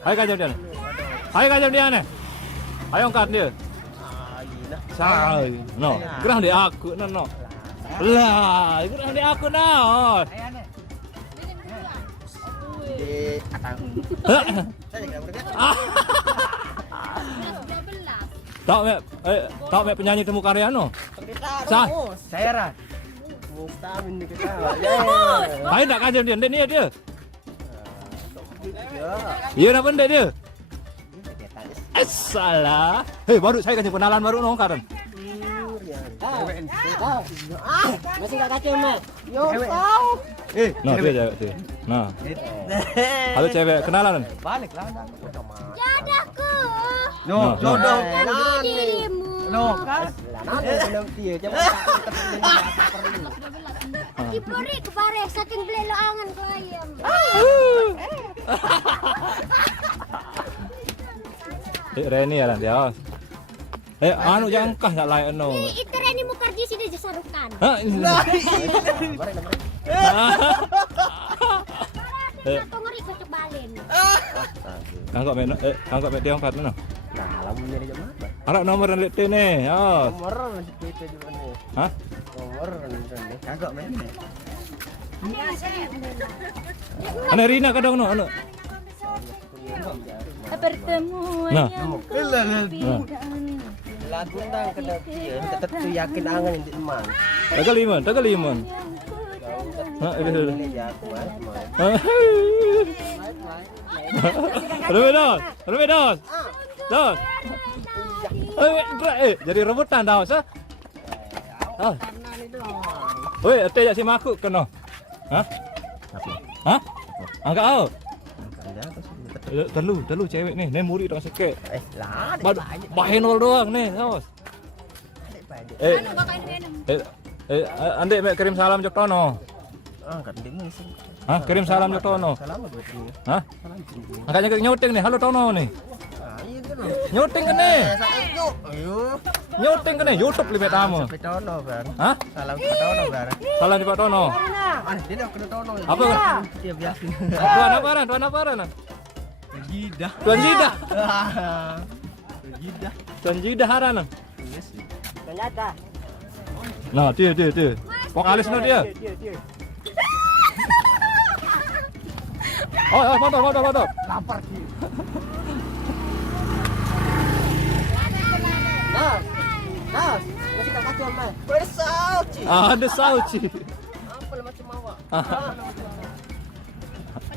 Hai kajam dia. Hai kajam dia nih. Ayo angkat dia. Sai. No. Gerang di aku no. Lah, gerang di aku no. Di atang. Tahu me penyanyi temu karya no. Sa. Saya Ran. Mustamin di kita. Hai nak kajam dia, ni dia. Iya nak benda dia. Salah. Hei, baru saya kasih kenalan baru no kan. Masih enggak kacau, Mak. Yo, Nah, dia cewek tuh. Nah. Halo cewek, kenalan. baliklah. Jadaku. No, jodoh. Dirimu. No, kan. Nanti belum dia coba perlu. Diberi kepare saking belelo angan ko ayam. Reni ya nanti awas. Anu jangan kah tak layak no. Itu Reni Mukherjee sini disarukan. Hah? Aku ngeri kocok balen. Angkat me dia angkat mana? Nah, lamunnya di mana? Arak nomor lihat nih. Oh. Nomor itu di mana? Hah? Nomor ini. Kagak main. Ana Rina kadang no anu. Pertemuan Nah. yang Lagu tentang kena dia tetap tu yakin angan di emang. Tagal liman. Hah, Ini ya aku Remedos. Dos. Jadi rebutan dah, sa. Ah. Oi, ate ya si maku kena. Hah? Hah? Angkat au. Terlu cewek nih, muri dong sikit. lah. Bahenol doang nih, awas. Ande mek kirim salam jok tono. Angkat dia sih. Hah, kirim salam jok tono. Salam buat dia. Hah? Angkatnya nyuting nih, halo tono nih. Iya tu. Nyuting ke nih. Ayo. Nyuting ke nih, YouTube limet tamu. Sampai tono kan. Hah? Salam ke tono kan. Salam di Pak Tono. Dia dah kena tono. Apa? Dia biasa. Tuan apa? Jidah. Tuan Jidah. Jidah. Tuan Jidah haran. Ternyata. Nah, dia. Vokalis no dia. Oh, foto. Lapar dia. Nah, masih tak kacau mah. Besauci. Ada sauci. Apa lah macam awak?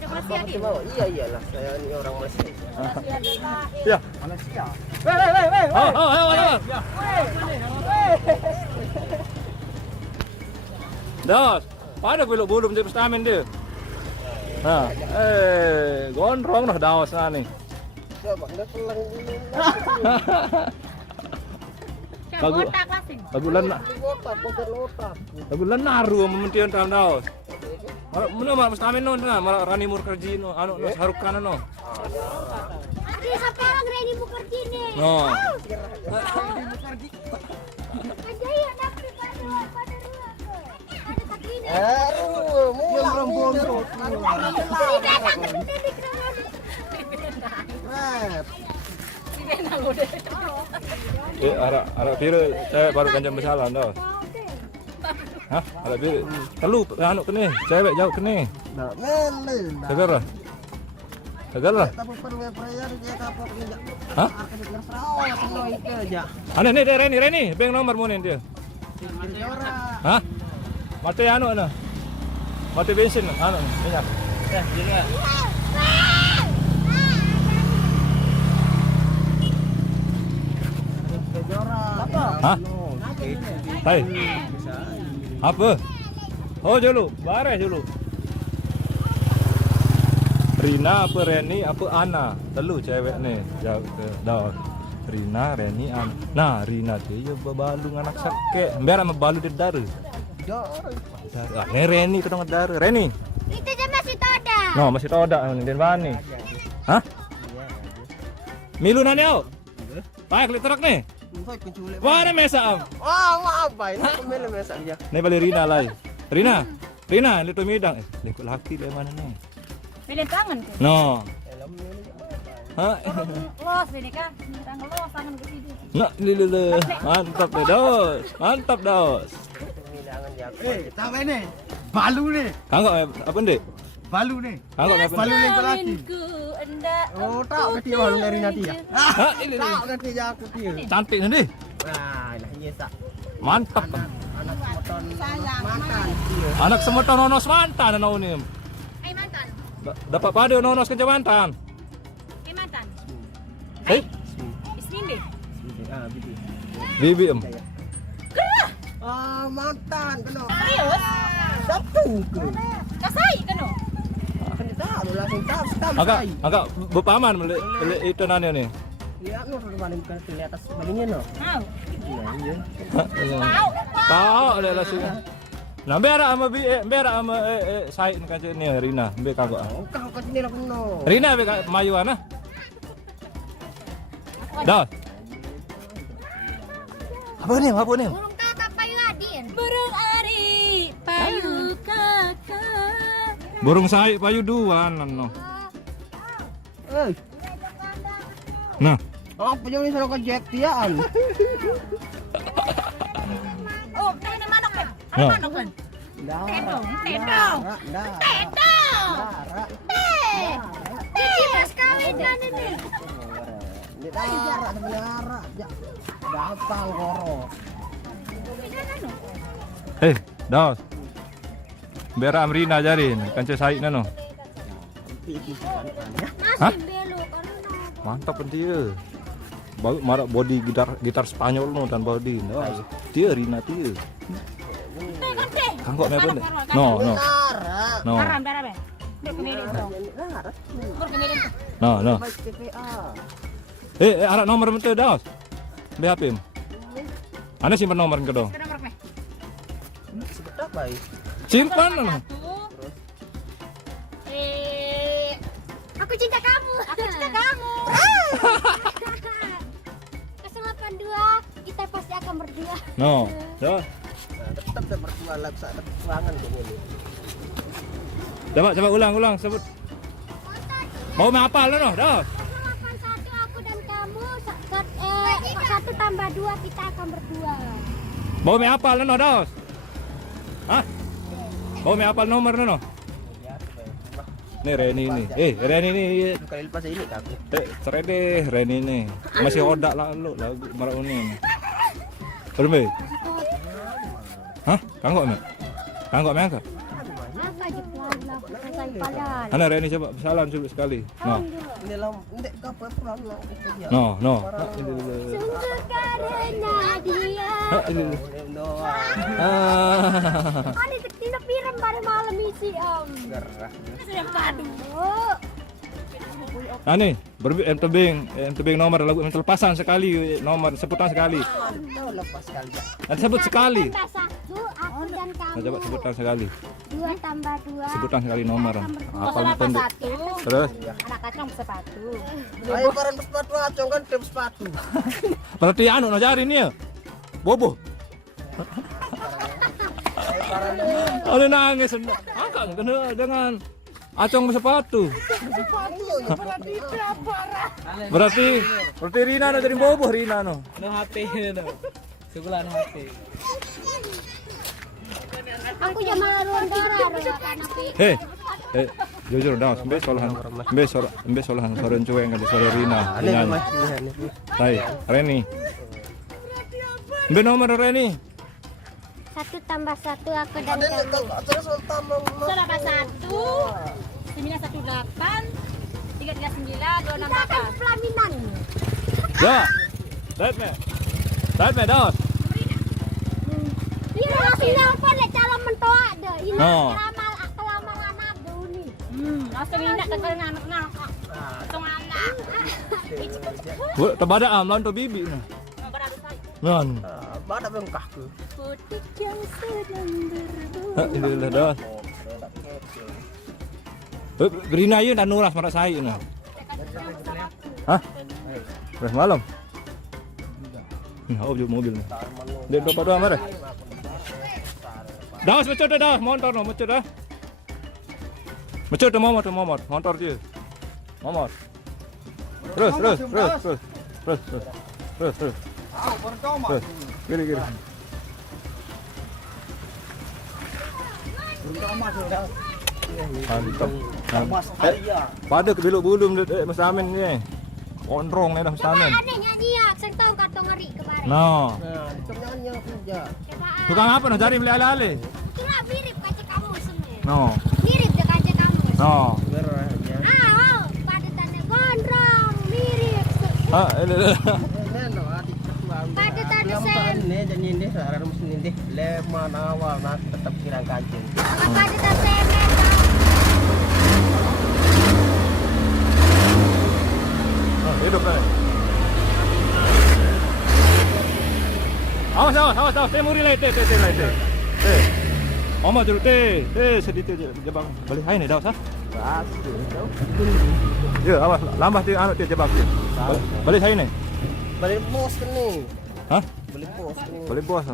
Masih Macam awak? Iyalah, saya ni orang Malaysia. Ya. Malaysia. Oh. Dos. Pada belok bulu menjadi pestamen dia. Nah, gondrong dah daos nih. Coba dah pulang dulu. Lagu lenar. Lagu lenar ru mementian dalam daos. Mana mak pestamen no na, Rani Mukherjee no, anu Sarukan no. Ada sampai orang Reni Mukherjee nih. No. Aja ya dapet pada ruang. Ada taklinya. Yang rambut. Arah biru cewek baru ganjam bersalah dah. Hah? Arah biru. Telu anu kene, cewek jauh kene. Nah, mele. Segar lah. Tapi perlu perayaan dia kapok ni. Hah? Akan dikerasrawa semua itu aja. Ane nih dia Reni, beng nomor munin dia. Hah? Mati anu ana. Mati bensin anu minyak. Jadi ya. Hah? Hai. Apa? Oh dulu, bares dulu. Rina apa Reni apa Ana? Telu cewek nih. Jauh ke dah. Rina, Reni, Ana. Nah, Rina tu ya balu anak sakit. Biar sama balu di dara. Ah, ni Reni tu dengan dara. Reni. Itu je masih toda. No, masih tahu dak ni Bani. Hah? Milu nani au? Baik literak nih. Wah, ada mesa am. Wah, maaf baik. Aku mele mesak dia. Ni balik Rina lai. Rina, lihat tu midang. Lekuk laki dari mana ni? Pilih tangan ke? No. Hah? Los ini kan, orang los tangan ke sini. Nah, lele. Mantap deh, Dos. Mantap, Dos. Pemilangan ya. Tahu ini? Balu nih. Kanggo apa ndek? Balu nih. Kanggo apa? Balu nih lagi. Oh, tahu nanti balu dari nanti ya. Hah, ini. Tahu nanti ya aku dia. Cantik nih. Nah, iya sak. Mantap. Anak motor makan dia. Anak semeton nonos mantan ana ini. Ai mantan. Dapat pada nonos ke mantan. Ai mantan. Hei, Ismin deh. Ah, bibi. bibi em. Ah, mantan kena. Serius? Sabtu ke. Kasai kan no? Kan tahu langsung tahu. Agak bepaman beli itu nanya nih. Ya, nu paling kan di atas palingnya no. Mau. Iya. Tahu ada langsung. Nah, berak sama berak sama Said kan ini Rina, be kagak. Oh, kau kat ni lah kuno. Rina be mayu ana. Dah. Apa nih? Apa nih? Burung kakak payu adin. Burung ari, payu kakak. Burung Said payu dua no. Eh, Nah, apa yang ni sana kau Jack tiaan? Oh, ini manok kan? Ada Nah. manok kan? Tedong. Tedong. Mas kawin kan ini. Ini darah sebenarnya. Gampang koro. Dos. Berak am Rina jarin, kan Said nano. Hah? Masih belok karena Mantap kan dia. Baru marak body gitar Spanyol no dan body. No. Dia Rina dia. Kangkok apa nih? No. Darah. No. Garam, garam ya? Dia kemirin dong. Darah. Kur kemirin tuh. No. Baik TPA. Arak nomor menteri Dos. BHP. Anda simpan nomor ke dong. Sekarang berapa? Sebedak baik. Simpan no. aku cinta kamu. Aku cinta kamu. 082 kita pasti akan berdua. No. Dah. Tetap ada perjuangan saat perjuangan ini. Coba ulang sebut. Mau hafal no, Dos. 081 aku dan kamu 1 tambah 2 kita akan berdua. Mau hafal no, Dos. Hah? Mau hafal nomor no. Nih Reni ini. Reni ini. Kali lepas ini aku. Cerai deh Reni ini. Masih odak lalu lagu marah ini. Berbe. Hah? Kangkok me? Kangkok me angkat? Apa aja pelan lah selesai padahal. Ana Reni coba salam dulu sekali. No. Ini lah, ndek kapal pelan lah itu dia. No. Sungguh karena dia. Ini. No. Ani ketina piram pada malam isi om. Gerah. Sudah padu. Ani, tebing nomor lagu terlepasan sekali nomor sebutan sekali. No, lepas kali. Nanti sebut sekali. Tambah 1 aku dan kamu. Nah, coba sebutkan sekali. 2 tambah 2. Sebutkan sekali nomor. Apa Apa pendek. satu? Terus Anak kacang sepatu. Ayo paran sepatu acong kan tim sepatu. berarti anu ngajarin ya. Bobo. Ada nangis. Angkat dengan acong sepatu. Berarti Rina no jadi bobo Rina no. No HP no. Sekolah no HP. Aku ya malu darah. Jujur dah, sampai solahan sore cuek kan sore Rina. Ini Nyanyi. mas. Hai, Reni. Be nomor Reni. 1 tambah 1 aku dan kamu. Terus tambah. Sudah pas satu. 918 339 268. Pelaminan. Ya. Lihat me Dos. Iya, aku nyampe le calon mentoa deh. Ini No. kelamal anak dulu nih. Langsung ini nak tekan anak-anak. Langsung anak. Tebada am lawan to bibi nah. Beradu saya. Nan. Badak bengkah ke. Putih yang sedang berbunga. Ini Dos. Rina yun dan nuras marak saya nah. Hah? Udah malam. Nah, mobil nih. Dia berapa doang mare? Dos mecut dah, motor no mecut dah. Mecut dah momot, motor dia. Momot. Terus. Terus. Kiri. Mantap. Pada ke belok bulu Mas Amin ni. Onrong ni dah Mas Amin. Aneh nyanyi ya, sentong katong ngeri kemarin. No. Nah, kenyanya kerja. Tukang apa nak cari beli ale-ale? Kira mirip kaca kamu sebenarnya. No. Mirip je kaca kamu. No. Gerahnya. Pada tanda gondrong, mirip. Ah, ele. Neno adik ketua. Pada tanda Lampan sen. ni jadi ini sekarang mesin ini leman awal nanti tetap kirang kancing. Pada tanda semen. Hidup dah. Awas. Teh muri lai teh. Oma dulu teh sedikit je bang. Balik hai ni dah sah. Ya, awas lambah teh anu teh jebak teh. Balik hai ni. Balik bos ni. Hah? Balik bos ni. Balik bos.